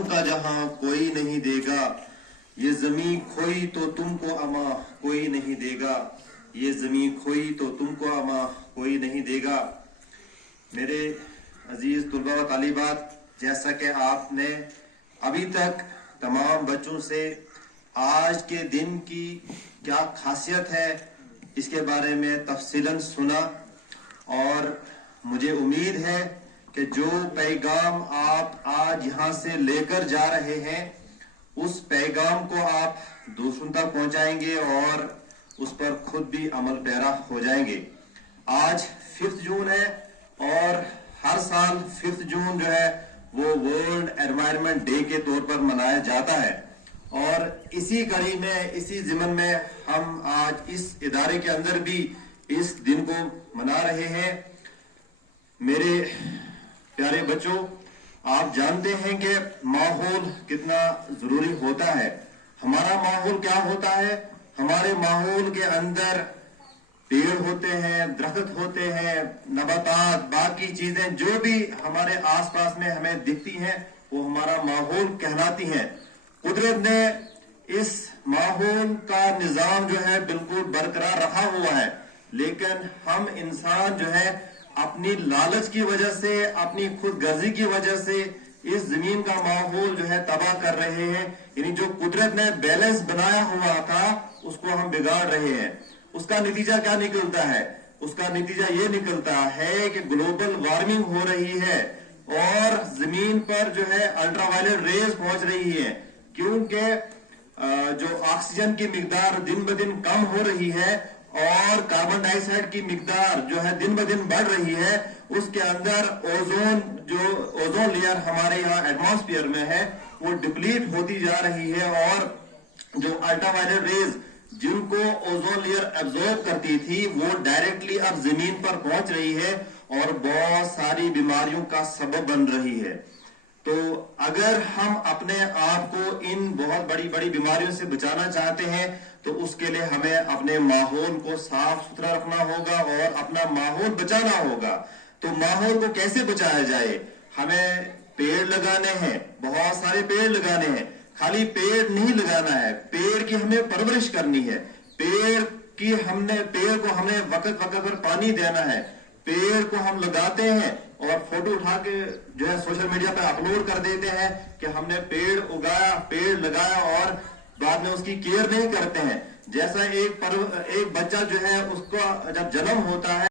आसमानों का जहां कोई नहीं देगा, ये जमीन खोई तो तुमको अमा कोई नहीं देगा, ये जमीन खोई तो तुमको अमा कोई नहीं देगा। मेरे अजीज तुलबा व तालिबात, जैसा कि आपने अभी तक तमाम बच्चों से आज के दिन की क्या खासियत है इसके बारे में तफसीलन सुना, और मुझे उम्मीद है कि जो पैगाम आप आज यहाँ से लेकर जा रहे हैं उस पैगाम को आप दूसरों तक पहुँचाएंगे और उस पर खुद भी अमल पैरा हो जाएंगे। आज 5 जून है और हर साल 5 जून जो है वो वर्ल्ड एनवायरनमेंट डे के तौर पर मनाया जाता है, और इसी कड़ी में, इसी ज़िमन में हम आज इस इदारे के अंदर भी इस दिन को मना रहे हैं। मेरे प्यारे बच्चों, आप जानते हैं कि माहौल कितना जरूरी होता है। हमारा माहौल क्या होता है? हमारे माहौल के अंदर पेड़ होते हैं, दरख्त होते हैं, नबातात, बाकी चीजें जो भी हमारे आसपास में हमें दिखती हैं वो हमारा माहौल कहलाती हैं। कुदरत ने इस माहौल का निजाम जो है बिल्कुल बरकरार रखा हुआ है, लेकिन हम इंसान जो है अपनी लालच की वजह से, अपनी खुद गर्जी की वजह से इस जमीन का माहौल जो है तबाह कर रहे हैं। यानी जो कुदरत ने बैलेंस बनाया हुआ था उसको हम बिगाड़ रहे हैं। उसका नतीजा क्या निकलता है? उसका नतीजा ये निकलता है कि ग्लोबल वार्मिंग हो रही है और जमीन पर जो है अल्ट्रावायलेट रेज पहुंच रही है, क्योंकि जो ऑक्सीजन की मिकदार दिन ब दिन कम हो रही है और कार्बन डाइऑक्साइड की मिकदार जो है दिन ब दिन बढ़ रही है। उसके अंदर ओजोन लेयर हमारे यहाँ एटमॉस्फेयर में है वो डिप्लीट होती जा रही है, और जो अल्ट्रावायलेट रेज जिनको ओजोन लेयर एब्जॉर्ब करती थी वो डायरेक्टली अब जमीन पर पहुंच रही है और बहुत सारी बीमारियों का सबब बन रही है। तो अगर हम अपने आप को इन बहुत बड़ी बड़ी बीमारियों से बचाना चाहते हैं तो उसके लिए हमें अपने माहौल को साफ सुथरा रखना होगा और अपना माहौल बचाना होगा। तो माहौल को कैसे बचाया जाए? हमें पेड़ लगाने हैं, बहुत सारे पेड़ लगाने हैं। खाली पेड़ नहीं लगाना है, पेड़ की हमें परवरिश करनी है। पेड़ को हमने वक्त वक्त पर पानी देना है। पेड़ को हम लगाते हैं और फोटो उठा के जो है सोशल मीडिया पर अपलोड कर देते हैं कि हमने पेड़ उगाया, पेड़ लगाया, और बाद में उसकी केयर नहीं करते हैं। जैसा एक बच्चा जो है उसका जब जन्म होता है